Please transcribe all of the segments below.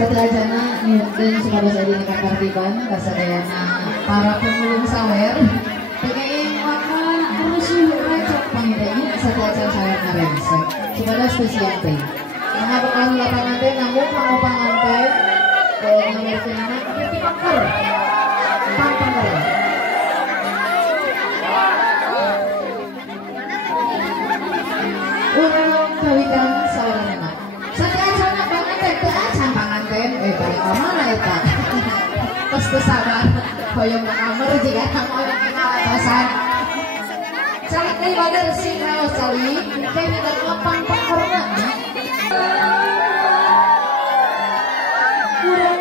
Sadrajana nyunkeun supados aya dina katertiban kasadayana para pemulung sawer pengen makan rusuh recok pangitanya sadrajana sawer ngarengsek supados spesial teh nah bakal lapangan teh namun pangopangan teh ngamerkeun anak titi paker pangpanger urang kawitan saweranana sadrajana banget teh teu acan panganten balik ka mana eta tos teu sabar hoyong ka kamar jiga hoyong kenal atasan calik deui bager sing raos calik teh nyedot lepang pakerna urang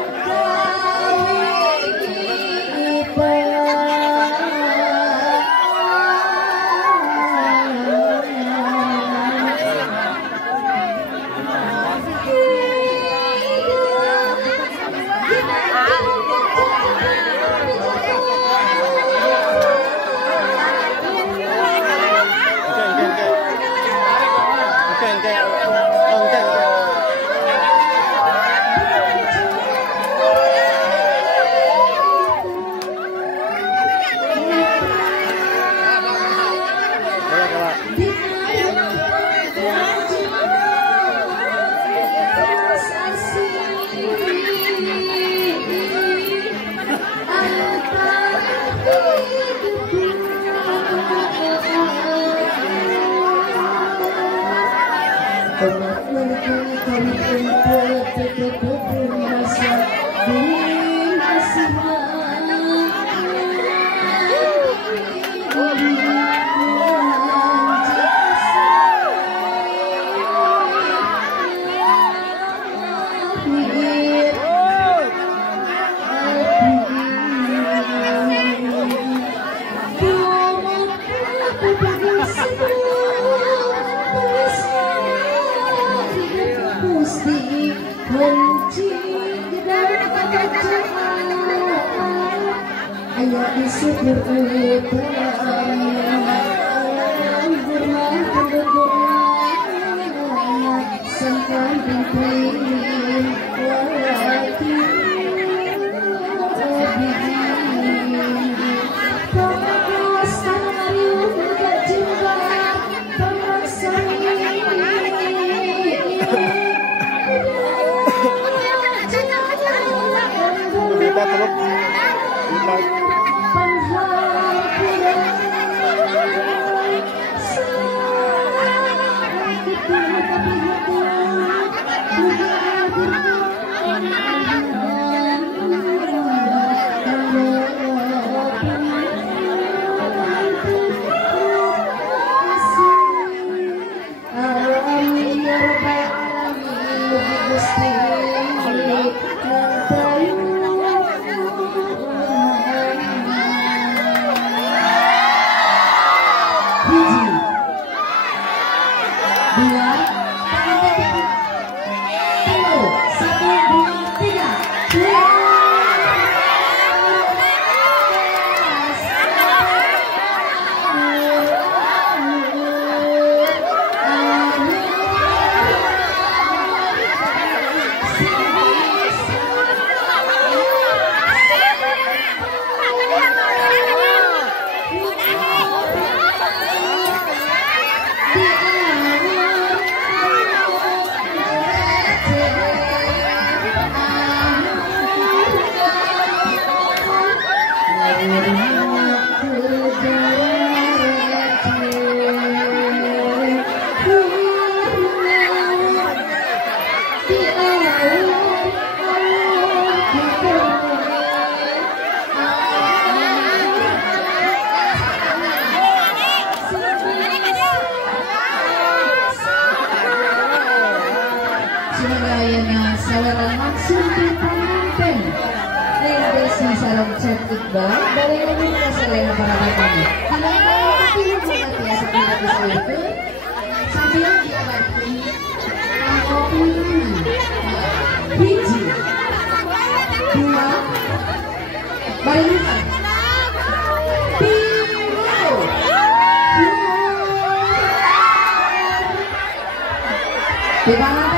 Di mana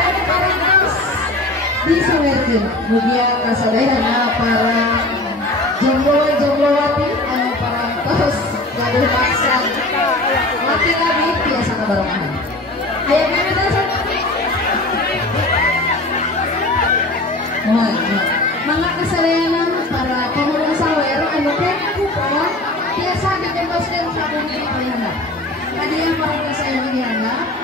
di jelaskan mugia kasadayana para jomblo-jomblowati anu parantos gaduh maksa laki-laki biasa kabarengan. Aya mimita mohon mangga kasadayana para pamulung sawer anu keku pola biasa ditembaskeun sabun di payana. Kadieu para saya di handap